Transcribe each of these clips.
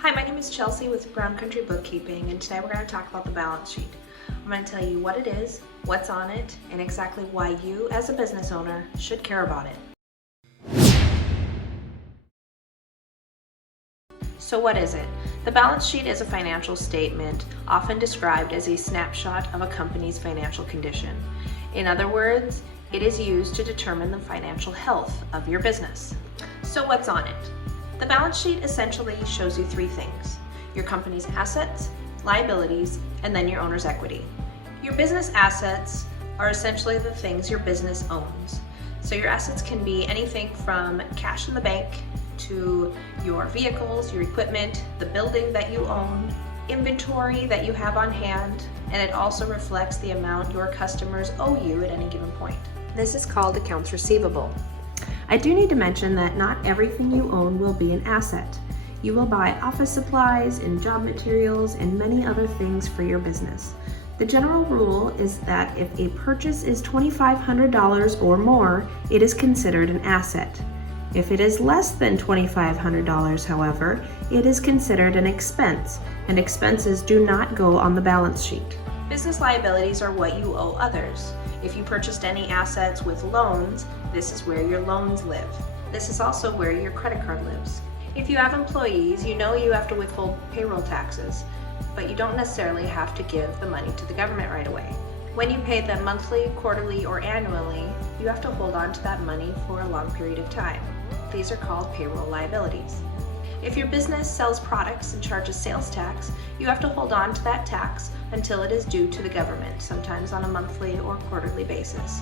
Hi, my name is Chelsea with Brown Country Bookkeeping, and today we're going to talk about the balance sheet. I'm going to tell you what it is, what's on it, and exactly why you, as a business owner, should care about it. So what is it? The balance sheet is a financial statement, often described as a snapshot of a company's financial condition. In other words, it is used to determine the financial health of your business. So what's on it? The balance sheet essentially shows you three things: your company's assets, liabilities, and then your owner's equity. Your business assets are essentially the things your business owns. So your assets can be anything from cash in the bank to your vehicles, your equipment, the building that you own, inventory that you have on hand, and it also reflects the amount your customers owe you at any given point. This is called accounts receivable. I do need to mention that not everything you own will be an asset. You will buy office supplies and job materials and many other things for your business. The general rule is that if a purchase is $2,500 or more, it is considered an asset. If it is less than $2,500, however, it is considered an expense, and expenses do not go on the balance sheet. Business liabilities are what you owe others. If you purchased any assets with loans, this is where your loans live. This is also where your credit card lives. If you have employees, you know you have to withhold payroll taxes, but you don't necessarily have to give the money to the government right away. When you pay them monthly, quarterly, or annually, you have to hold on to that money for a long period of time. These are called payroll liabilities. If your business sells products and charges sales tax, you have to hold on to that tax until it is due to the government, sometimes on a monthly or quarterly basis.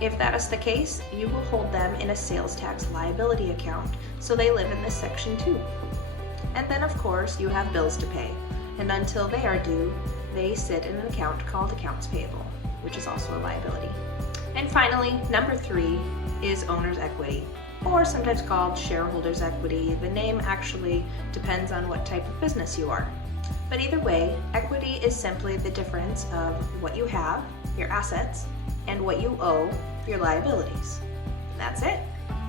If that is the case, you will hold them in a sales tax liability account, so they live in this section too. And then of course you have bills to pay, and until they are due, they sit in an account called accounts payable, which is also a liability. And finally, number 3 is owner's equity, or sometimes called shareholder's equity. The name actually depends on what type of business you are. But either way, equity is simply the difference of what you have, your assets, and what you owe, your liabilities. That's it.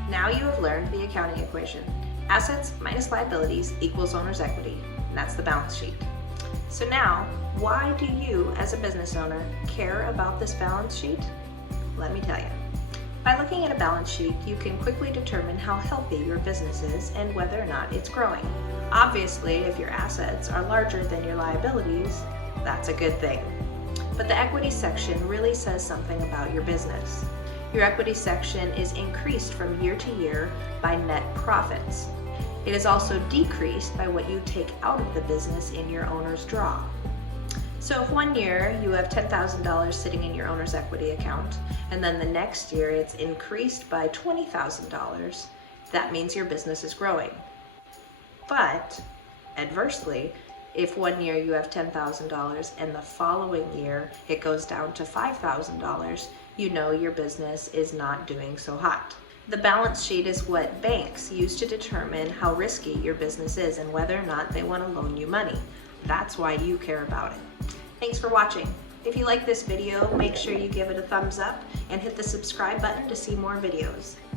Now you have learned the accounting equation. Assets minus liabilities equals owner's equity, and that's the balance sheet. So now, why do you, as a business owner, care about this balance sheet? Let me tell you. By looking at a balance sheet, you can quickly determine how healthy your business is and whether or not it's growing. Obviously, if your assets are larger than your liabilities, that's a good thing. But the equity section really says something about your business. Your equity section is increased from year to year by net profits. It is also decreased by what you take out of the business in your owner's draw. So if one year you have $10,000 sitting in your owner's equity account, and then the next year it's increased by $20,000, that means your business is growing. But adversely, if one year you have $10,000 and the following year it goes down to $5,000, you know your business is not doing so hot. The balance sheet is what banks use to determine how risky your business is and whether or not they want to loan you money. That's why you care about it. Thanks for watching. If you like this video, make sure you give it a thumbs up and hit the subscribe button to see more videos.